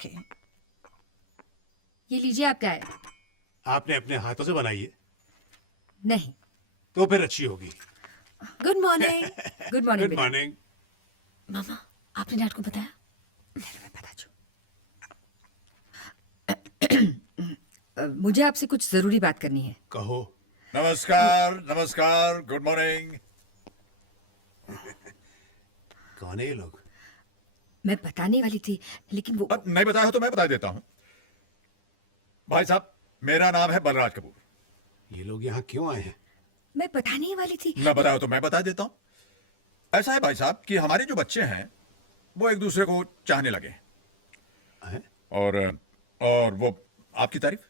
रखें। ये लीजिए आपका है। आपने अपने हाथों से बनाई है? नहीं। तो फिर अच्छी होगी। Good morning. Good morning. Good morning. मामा, आपने डैड को बताया? मैं बता दूं। मुझे आपसे कुछ जरूरी बात करनी है। कहो। नमस्कार नमस्कार, गुड मॉर्निंग। कौन है ये लोग? मैं बताने वाली थी लेकिन वो नहीं बताया हो तो मैं बता देता हूं। भाई साहब, मेरा नाम है बलराज कपूर। ये लोग यहाँ क्यों आए हैं? मैं बताने ही वाली थी। न बताया हो तो मैं बता देता हूं। ऐसा है भाई साहब कि हमारे जो बच्चे हैं वो एक दूसरे को चाहने लगे हैं? और वो आपकी तारीफ।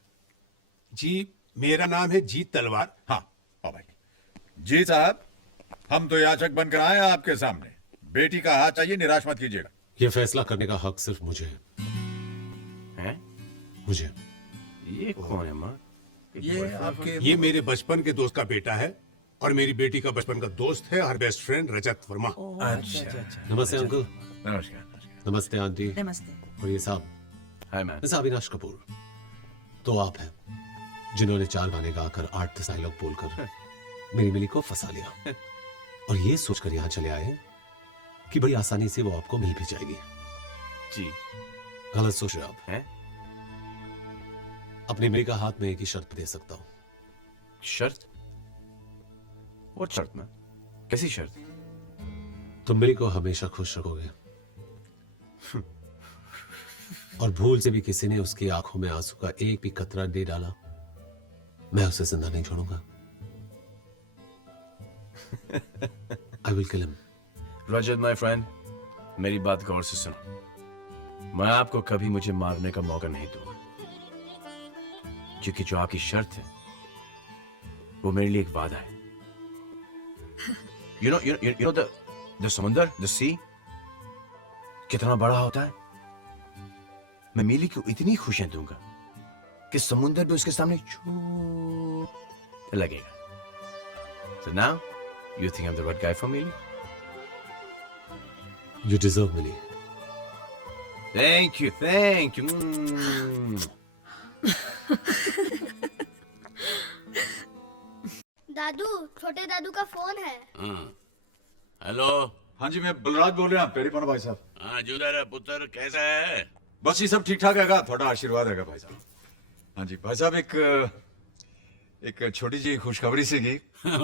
जी, मेरा नाम है जीत तलवार। हाँ आओ भाई। जी साहब, हम तो याचक बनकर आए हैं आपके सामने। बेटी का हाथ चाहिए, निराश मत कीजिएगा। ये फैसला करने का हक सिर्फ मुझे है। मुझे। ये कौन है माँ? ये मेरे बचपन के दोस्त का बेटा है और मेरी बेटी का बचपन का दोस्त है और बेस्ट फ्रेंड रजत वर्मा। नमस्ते अंकल। नमस्कार। नमस्ते आंटी। नमस्ते। और ये साहब, hi ma'am. Miss Avinash Kapoor. तो आप हैं जिन्होंने चाल गाने गाकर 8 डायलॉग बोलकर मेरी मिली को फंसा लिया और ये सोचकर यहाँ चले आए कि बड़ी आसानी से वो आपको मिल भी जाएगी। जी। गलत सोच रहे आप हैं? अपनी मिली का हाथ में एक ही शर्त दे सकता हूँ। शर्त? What शर्त में? कैसी शर्त? तुम मिली को हमेशा खुश रखोगे और भूल से भी किसी ने उसकी आंखों में आंसू का एक भी कतरा दे डाला, मैं उसे जिंदा नहीं छोड़ूंगा। I will kill him. Rajat my friend, मेरी बात गौर से सुनो। मैं आपको कभी मुझे मारने का मौका नहीं दूंगा, क्योंकि जो आपकी शर्त है वो मेरे लिए एक वादा है। You know the समुंदर, the sea, कितना बड़ा होता है। मैं मिली को इतनी खुशियां दूंगा कि समुंदर भी उसके सामने छोटा लगेगा। So now, you think I'm the right guy for Millie? You deserve Millie. Thank you. Mm. दादू, छोटे दादू का फोन है। हेलो। हाँ जी, मैं बलराज बोल रहा हूँ। पेरी भाई साहब। हाँ जुदा रे पुत्र, कैसा है? बस ये सब ठीक ठाक हैगा, थोड़ा आशीर्वाद हैगा भाई साहब। हाँ जी भाई साहब, एक छोटी जी खुशखबरी सीगी।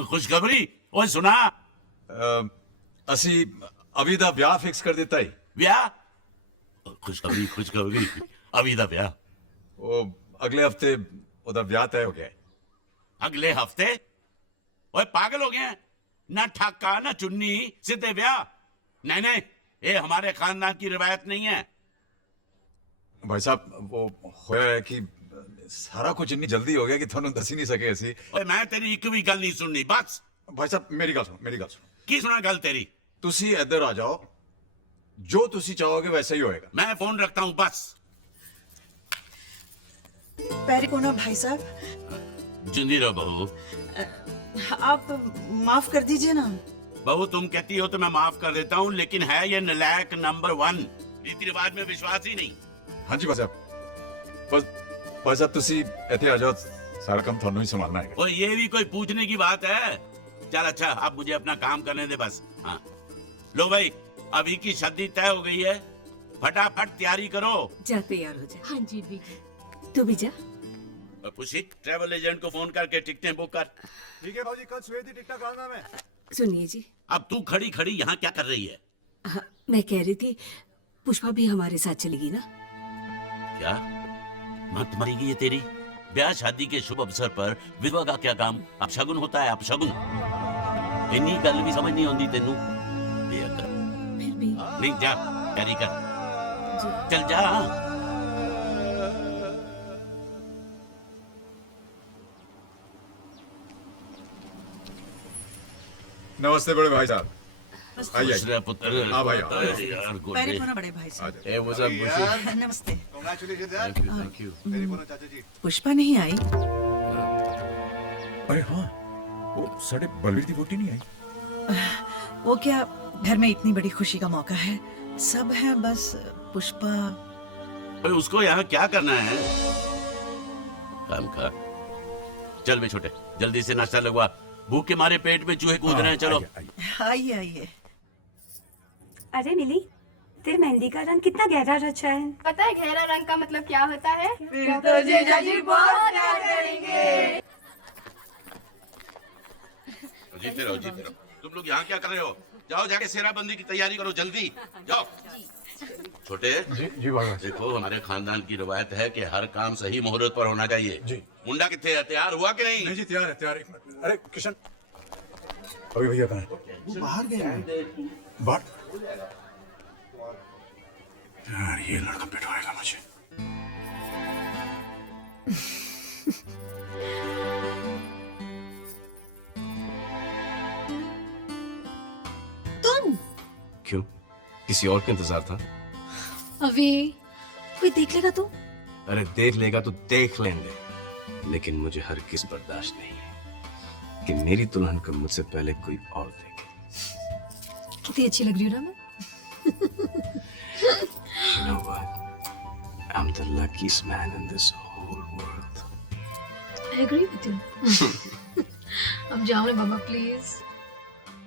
खुशखबरी? ओए सुना? असी अभी दा ब्याह फिक्स कर देता ही। ब्याह? खुशखबरी अभी दा ब्याह? वो अगले हफ्ते ओदा ब्याह तय हो गया है। अगले हफ्ते? ओए पागल हो गए हैं? ना ठक्का ना चुन्नी, सीधे ब्याह? नहीं, ये हमारे खानदान की रिवायत नहीं है। भाई साहब, वो होया है कि सारा कुछ इतनी जल्दी हो गया कि थानू दस ही नहीं सके ऐसी। ओए मैं तेरी एक भी गल नहीं सुननी, बस। भाई साहब मेरी गल सुनो। की सुना गल तेरी? तुसी इधर आ जाओ, जो तुसी चाहोगे वैसा ही होएगा। मैं फोन रखता हूँ, बस। पैरी कोना भाई साहब। जिंदी रहो बहू। आप माफ कर दीजिए ना। बहू तुम कहती हो तो मैं माफ कर देता हूँ, लेकिन है ये नलायक नंबर 1। रीति रिवाज में विश्वास ही नहीं। हाँ जी भाई साहब, बस भाई साहब तुसी इथे आ जाओ, सारा काम थानू ही संभालना है। और ये भी कोई पूछने की बात है? चल अच्छा, अब मुझे अपना काम करने दे बस। हाँ लो भाई, अभी की शादी तय हो गई है, फटाफट तैयारी करो। जा तैयार हो जा। हाँ जी भी। तू भी जा। और खुशी, ट्रैवल एजेंट को फोन करके टिकटें बुक कर। ठीक है भाजी, कल सुबह टिकट कराना मैं। सुनिए जी। अब तू खड़ी खड़ी यहाँ क्या कर रही है? हाँ, मैं कह रही थी पुष्पा भी हमारे साथ चलेगी ना? क्या मत मरेगी ये तेरी? ब्याह शादी के शुभ अवसर पर विधवा का क्या काम? अपशगुन होता है, अपशगुन। इन्नी गल भी समझ नहीं आती तेनू? बेअकल। फिर भी नहीं, जा तैयारी कर, चल जा। नमस्ते बड़े भाई साहब। आइए दूसरा पुत्र। हाँ भाई, यार गुड पैरी डे। कोना बड़े भाई साहब। Hey, what's up, Bushi? नमस्ते। Thank you. पुष्पा नहीं आई? अरे हाँ, वो साढ़े बलवीर की वोटी नहीं आई। वो क्या, घर में इतनी बड़ी खुशी का मौका है, सब है, बस पुष्पा भाई उसको यहाँ क्या करना है? काम खा। चल बे छोटे, जल्दी से नाश्ता लगवा, भूख के मारे पेट में चूहे कूद रहे हैं। चलो आइए आइए। अरे मिली, तेरे मेहंदी का रंग कितना गहरा रचा है। पता है गहरा रंग का मतलब क्या होता है? फिर तो जीजाजी बहुत प्यार करेंगे। जीते रहो, जीते रहो। तुम लोग यहाँ क्या कर रहे हो? जाओ जाके सेराबंदी की तैयारी करो, जल्दी जाओ। छोटे जी भगवान। देखो, हमारे खानदान की रवायत है कि हर काम सही मुहूर्त पर होना चाहिए। जी। मुंडा कितने है? तैयार हुआ कि नहीं? नहीं जी, तैयार है, तैयार है। एक मिनट। अरे किशन, अभी भैया कहाँ है? वो बाहर गए हैं। बात यार, ये लड़का पिटवाएगा मुझे। तुम क्यों? किसी और का इंतजार था? अभी कोई देख लेगा तो? अरे देख लेगा तो देख लेंगे, लेकिन मुझे हरगिज बर्दाश्त नहीं है कि मेरी दुल्हन को मुझसे पहले कोई और देखे। कितनी अच्छी लग रही हूँ ना मैं? You know what? I'm the luckiest man in this whole world. I agree with you. अब जाओ ना बाबा प्लीज।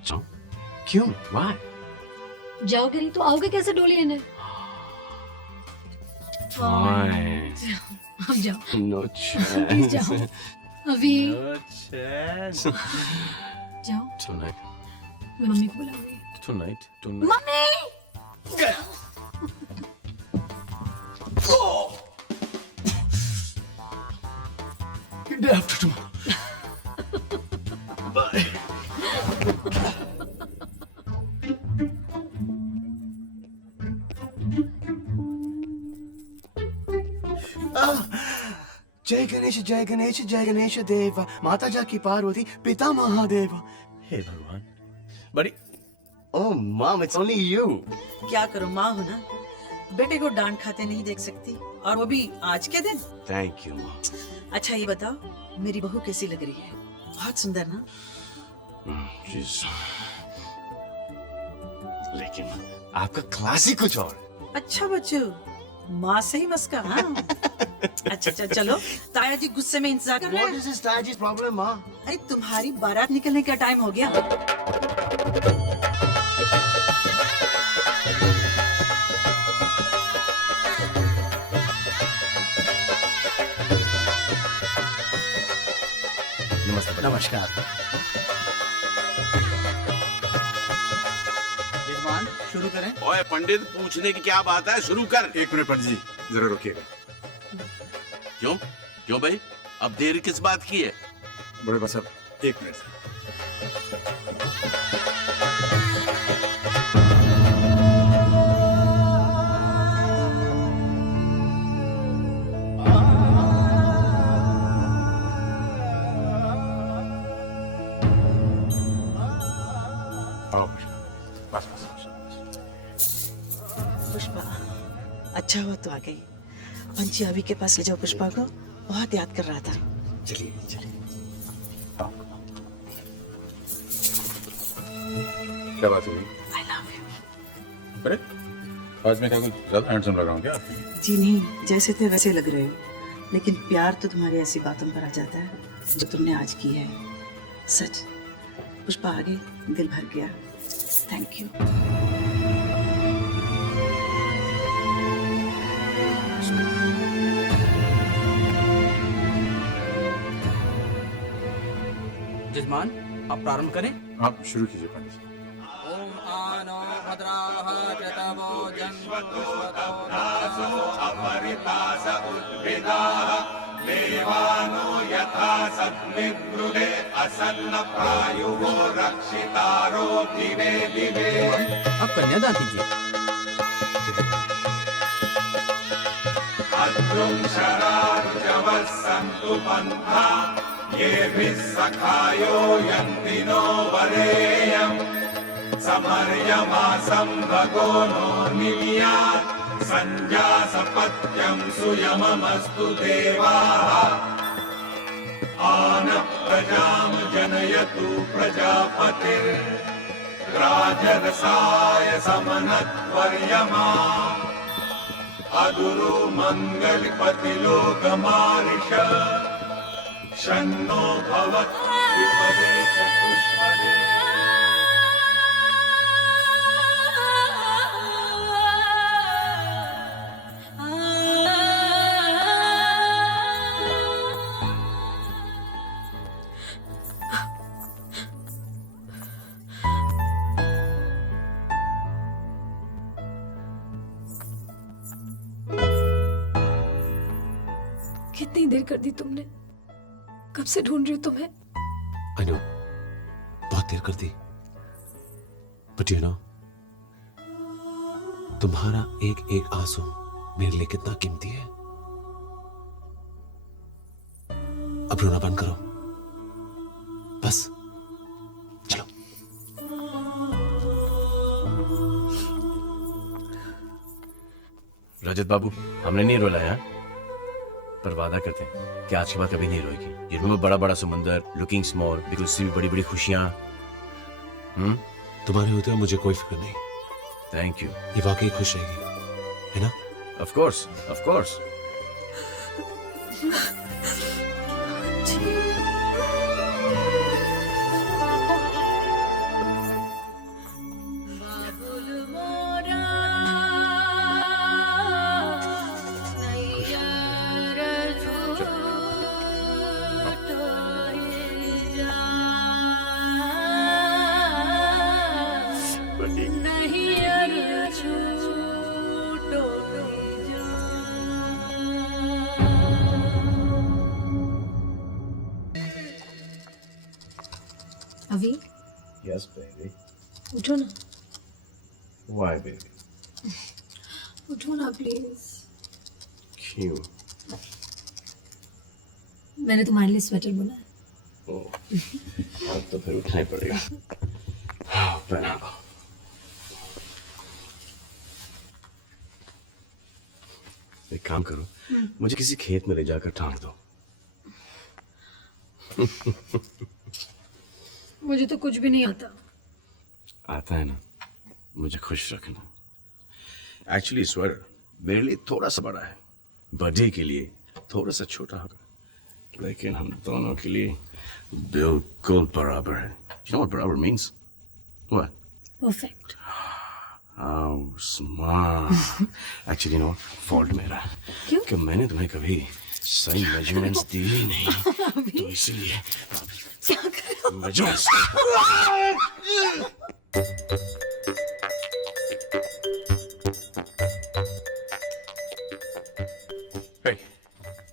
जाओ? क्यों? Why? जाओगे नहीं तो आओगे कैसे डोली लेने? Fine. अब जाओ, No प्लीज chance. जाओ। अभी No chance. जाओ, Tonight. मैं मम्मी को बुलाऊंगी। Tonight. Tonight. Mummy! Day after tomorrow. Bye. जय गणेश जय गणेश जय गणेश देवा, माता जाकी पार्वती पिता महादेवा। हे भगवान, बड़ी ओह मॉम, इट्स ओनली यू। क्या करो, माँ हो ना, बेटे को डांट खाते नहीं देख सकती, और वो भी आज के दिन। Thank you mom. अच्छा ये बताओ, मेरी बहू कैसी लग रही है? बहुत सुंदर ना? Jeez. लेकिन आपका क्लास ही कुछ और है। अच्छा बच्चू, माँ से ही मस्का। हाँ अच्छा अच्छा चलो, ताया जी गुस्से में इंतजार कर रहे What हैं। is this Taji's problem, माँ? अरे तुम्हारी बारात निकलने का टाइम हो गया। नमस्ते। नमस्कार। यजमान शुरू करें? ओए पंडित, पूछने की क्या बात है? शुरू कर। एक मिनट पंडित जी, जरा रुकिएगा। क्यों क्यों भाई, अब देर किस बात की है? बड़े बस अब एक मिनट। आओ बस बस। पुष्पा, अच्छा हुआ तो आ गई। पंची अभी के पास ले जाओ पुष्पा को, बहुत याद कर रहा था। चलिए चलिए। आओ। क्या बात हुई? I love you. अरे आज मैं क्या कुछ ज्यादा हैंडसम लग रहा हूँ क्या? जी नहीं, जैसे थे वैसे लग रहे हो, लेकिन प्यार तो तुम्हारी ऐसी बातों पर आ जाता है जो तुमने आज की है। सच, पुष्पा आ गई, दिल भर गया। Thank you. जजमान आप प्रारंभ करें। आप शुरू कीजिए पंडित जी। ओम आनो भद्राः कृतवो जन्मतो आप कन्यादान कीजिए। अगुरु मंगल पति लोक मारिष शन्नो भवत् विपदे चतुष्पदे। कितनी देर कर दी तुमने? कब से ढूंढ रही हूँ तुम्हें। आई नो, बहुत देर कर दी, बट यू नो, तुम्हारा एक एक आंसू मेरे लिए कितना कीमती है। अब रोना बंद करो, बस चलो। रजत बाबू, हमने नहीं रुलाया, पर वादा करते हैं कि आज के बाद कभी नहीं रोएगी। ये बड़ा बड़ा समुंदर, लुकिंग स्मॉल, बिल्कुल उससे भी बड़ी बड़ी खुशियां। तुम्हारे होते हुए मुझे कोई फिक्र नहीं। Thank you. ये वाकई खुश रहेगी, है ना? Of course, of course. अभी यस बेबी। उठो ना, व्हाई बेबी? उठो ना प्लीज। क्यों? मैंने तुम्हारे लिए स्वेटर बुना है। अब तो फिर उठना ही पड़ेगा। हाँ, पहना दो। एक काम करो, मुझे किसी खेत में ले जाकर टांग दो। मुझे तो कुछ भी नहीं आता। आता है ना, मुझे खुश रखना। एक्चुअली स्वेटर मेरे लिए थोड़ा सा बड़ा है, बर्थडे के लिए थोड़ा सा छोटा होगा, लेकिन हम दोनों के लिए बिल्कुल बराबर है। You know what बराबर means? What? Perfect. How smart. Actually, you know, fault मेरा है। क्यों? कि मैंने तुम्हें कभी सही मेजरमेंट्स दी ही नहीं, तो इसलिए क्या कर रहे हो? Measurements.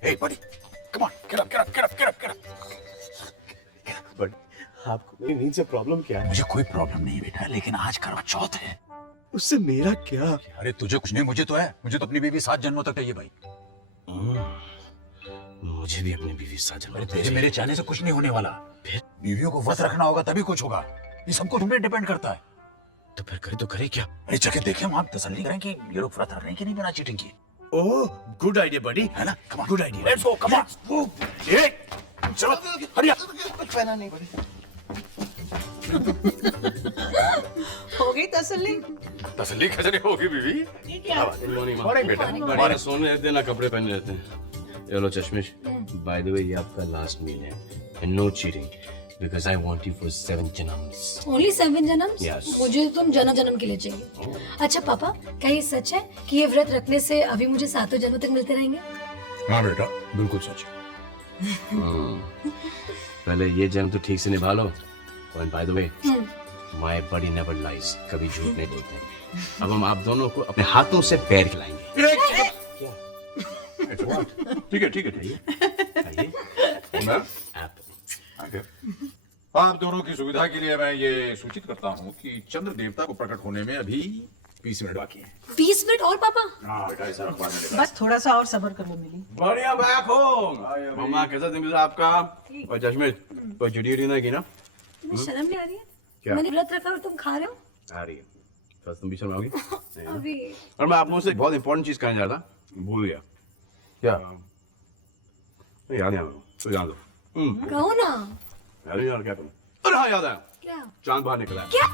Hey, buddy, come on, get up, get up, get up, get up, get up. But आपको मेरी नींद से प्रॉब्लम क्या है? मुझे कोई प्रॉब्लम नहीं बेटा, लेकिन आज करवा चौथ है। उससे मेरा क्या? अरे तुझे कुछ नहीं, मुझे तो है। मुझे तो अपनी बीवी 7 जन्मों तक चाहिए भाई। मुझे भी अपनी बीवी साथ अरे जन्म तेरे मेरे चाहने से कुछ नहीं होने वाला। फिर? बीवियों को व्रत रखना होगा तभी कुछ होगा। ये सबको तुम पे डिपेंड करता है। तो फिर करे तो करे क्या? अरे जगह देखें, वहां तसल्ली करें कि ये लोग व्रत रख रहे हैं कि नहीं बिना चीटिंग की, ओह, गुड आइडिया बडी, है ना? Come on. Good idea. Let's go, come on. चलो, हरी up. कुछ पहना नहीं पड़े। हो गई तसल्ली? तसल्ली कैसे नहीं होगी बीवी? मॉर्निंग बेटा, हमारे सोने रहते हैं ना कपड़े पहने रहते हैं। ये लो चश्मिश, बाय द वे ये आपका लास्ट मील है, and no cheating, because I want you for 7 जन्म्स। ओनली 7 जन्म? Yes. मुझे तुम जन्म जन्म के लिए चाहिए। अच्छा पापा, क्या ये सच है कि ये व्रत रखने से अभी मुझे 7 जन्मों तक मिलते रहेंगे? हाँ बेटा, बिल्कुल सच। पहले ये जन्म तो ठीक से निभा लो। And by the way, my body never lies, कभी झूठ नहीं बोलते। अब हम आप दोनों को अपने हाथों से पैर खिलाएंगे। ठीक है, ठीक है, ठीक है। आइए। मैं आप आप दोनों की सुविधा के लिए मैं ये सूचित करता हूँ कि चंद्र देवता को प्रकट होने में अभी 20 मिनट बाकी हैं। 20 मिनट और पापा? हाँ बेटा, इस अखबार में लिखा है। बस थोड़ा सा और सब्र कर लो मिली। बढ़िया बैक हो। मम्मा कैसा दिन गुजरा आपका? और चश्मिश, कोई चिड़ी उड़ी ना की ना? तुम्हें शर्म नहीं आ रही है? क्या? मैंने व्रत रखा और तुम खा रहे हो? आ रही है। बस तुम भी शर्माओगी? नहीं ना? अभी और मैं आप लोगों से एक बहुत इंपॉर्टेंट चीज कहने जा रहा था, भूल गया। क्या? याद नहीं आ रहा, तो याद दो। कहो ना। याद नहीं आ रहा, क्या करूं? अरे हाँ, याद आया। क्या? चांद बाहर निकला है। क्या?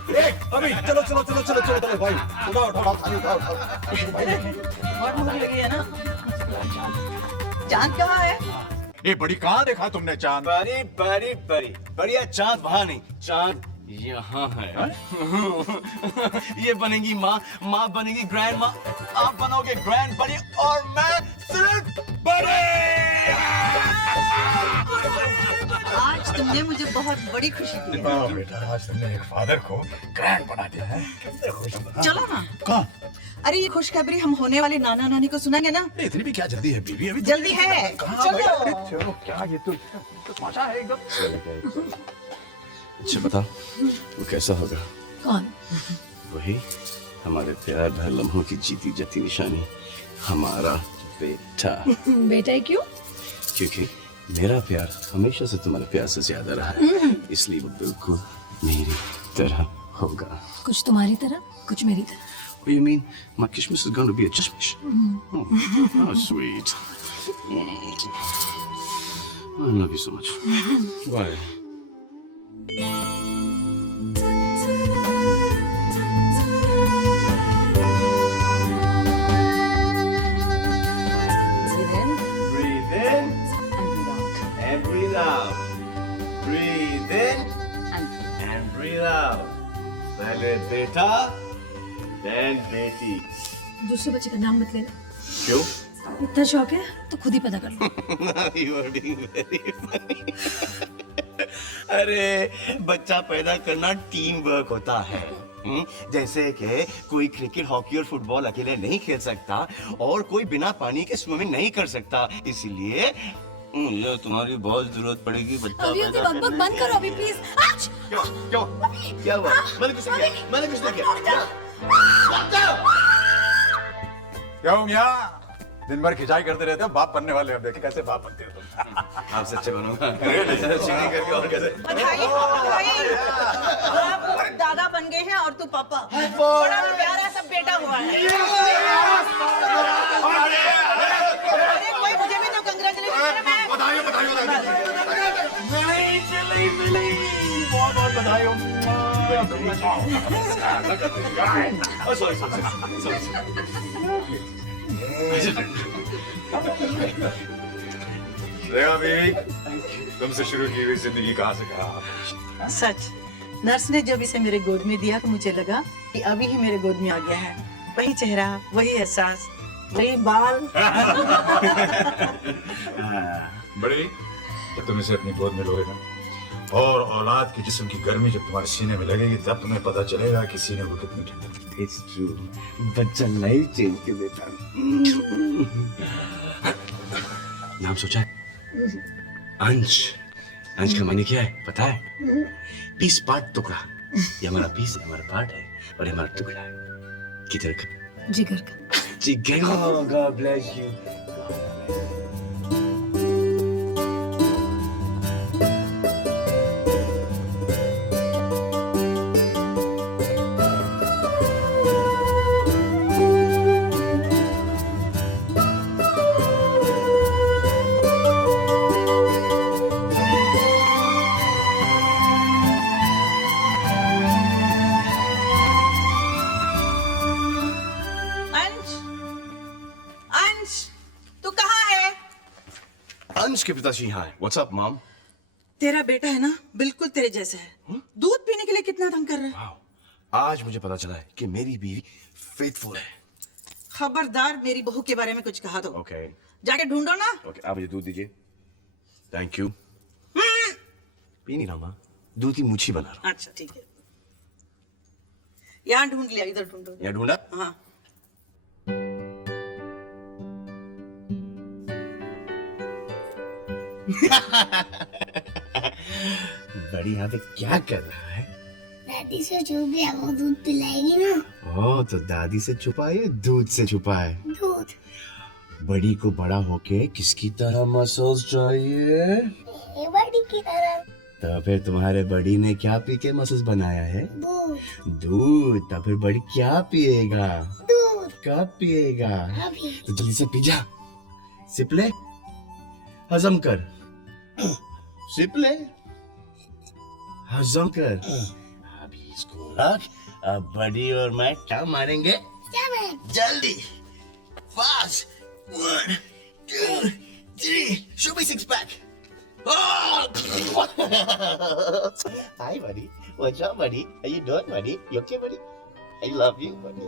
अभी चलो चलो चलो चलो चलो चलो भाई, उठाओ उठाओ थाली उठाओ उठाओ। बहुत भूख लगी है ना? चांद कहाँ है? ये बड़ी कहाँ देखा तुमने चांद? बड़ी बड़ी बड़ी बढ़िया चांद वहां नहीं, चांद यहाँ है। ये बनेगी माँ, माँ बनेगी ग्रैंड माँ, आप बनोगे ग्रैंड बड़ी और मैं सिर्फ बड़े। आज तुमने मुझे बहुत बड़ी खुशी दी है। बेटा आज तुमने एक फादर को ग्रैंड बना दिया है, कितने खुश हो। चलो ना। कहाँ? अरे ये खुशखबरी हम होने वाले नाना नानी को सुनाएंगे ना? इतनी भी क्या जल्दी है बीबी? अभी जल्दी है। कहाँ चलो। भाई? अरे चलो क्या ये तो तमाशा है एकदम। अच्छा बता, वो कैसा होगा? कौन? वही हमारे प्यार भर लम्हों की जीती जाती निशानी, हमारा बेटा। बेटा है क्यों? क्योंकि मेरा प्यार हमेशा से तुम्हारे प्यार से ज्यादा रहा है, इसलिए वो बिल्कुल मेरी तरह होगा। कुछ तुम्हारी तरह, कुछ मेरी तरह। What do you mean? My Christmas is going to be a Christmas. Oh, how sweet. I love you so much. Bye. Breathe in and breathe out. Breathe in and breathe out. पहले बेटा, then बेटी. दूसरे बच्चे का नाम मत लेना। क्यों? इतना शौक है तो खुद ही पता कर लो। You are being very funny. अरे बच्चा पैदा करना टीम वर्क होता है। जैसे कि कोई क्रिकेट, हॉकी और फुटबॉल अकेले नहीं खेल सकता और कोई बिना पानी के स्विमिंग नहीं कर सकता, इसलिए मुझे तुम्हारी बहुत जरूरत पड़ेगी बच्चा अभी पैदा बकबक करने बंद के करो लिए। अभी प्लीज। क्यों क्यों क्या हुआ? मैंने कुछ नहीं किया, मैंने कुछ नहीं किया। क्या हो गया? दिन भर खिंचाई करते रहते हो, बाप बनने वाले। अब देखिए कैसे बाप बनते हो तुम। आप सच्चे बनोगा। चीटिंग करके और कैसे? बधाई बधाई। आप दादा बन गए हैं और तू पापा। बड़ा प्यारा सब बेटा हुआ है। अरे कोई मुझे भी तो कंग्रेचुलेशन। बधाई हो, बधाई हो, बधाई हो। मिली चली मिली, बहुत बहुत बधाई हो। सॉरी सॉरी देखा बीवी, तुमसे शुरू की हुई जिंदगी कहाँ से कहाँ। सच, नर्स ने जब इसे मेरे गोद में दिया तो मुझे लगा कि अभी ही मेरे गोद में आ गया है। वही चेहरा, वही एहसास, वही बाल। बड़ी, जब तुम इसे अपनी गोद में लोगे ना, और औलाद के जिस्म की गर्मी जब तुम्हारे सीने में लगेगी, तब तुम्हें पता चलेगा कि सीने को कितनी ठंडक। It's true. बच्चा लाइफ चेंज कर देता है। नाम सोचा है? अंश। अंश का मायने क्या है पता है? पीस पार्ट, टुकड़ा। ये हमारा पीस है, हमारा पार्ट है, और ये हमारा टुकड़ा है। किधर का? जिगर का। जिगर। Oh, God bless you. अंश के पिताजी यहाँ है। What's up, mom? तेरा बेटा है ना, बिल्कुल तेरे जैसा है। दूध पीने के लिए कितना तंग कर रहा है। आज मुझे पता चला है कि मेरी बीवी फेथफुल है। खबरदार मेरी बहू के बारे में कुछ कहा तो। Okay. जाके ढूंढो ना। Okay, आप मुझे दूध दीजिए। Thank you. पी नहीं रहा माँ, दूध की मुच्छी बना रहा हूँ। अच्छा ठीक है, यहाँ ढूंढ लिया, इधर ढूंढो। यहाँ ढूंढा? हाँ। बड़ी यहाँ पे क्या कर रहा है? दादी से जो भी है वो दूध पिलाएगी ना। ओह, तो दादी से छुपा है, दूध से छुपा है। दूध। बड़ी को बड़ा होके किसकी तरह मसल्स चाहिए? ये बड़ी की तरह। तो फिर तुम्हारे बड़ी ने क्या पी के मसल्स बनाया है? दूध। दूध। तो फिर बड़ी क्या पिएगा? दूध। कब पिएगा? अभी। तो जल्दी से पी जा। सिप ले, हजम कर। सिप ले, हजम कर। इसको रख। अब बड़ी और मैं क्या मारेंगे? जल्दी, fast, 1 2 3, show me 6 pack. Hi, buddy. What's up, buddy? How you doing, buddy? You okay, buddy? I love you, buddy.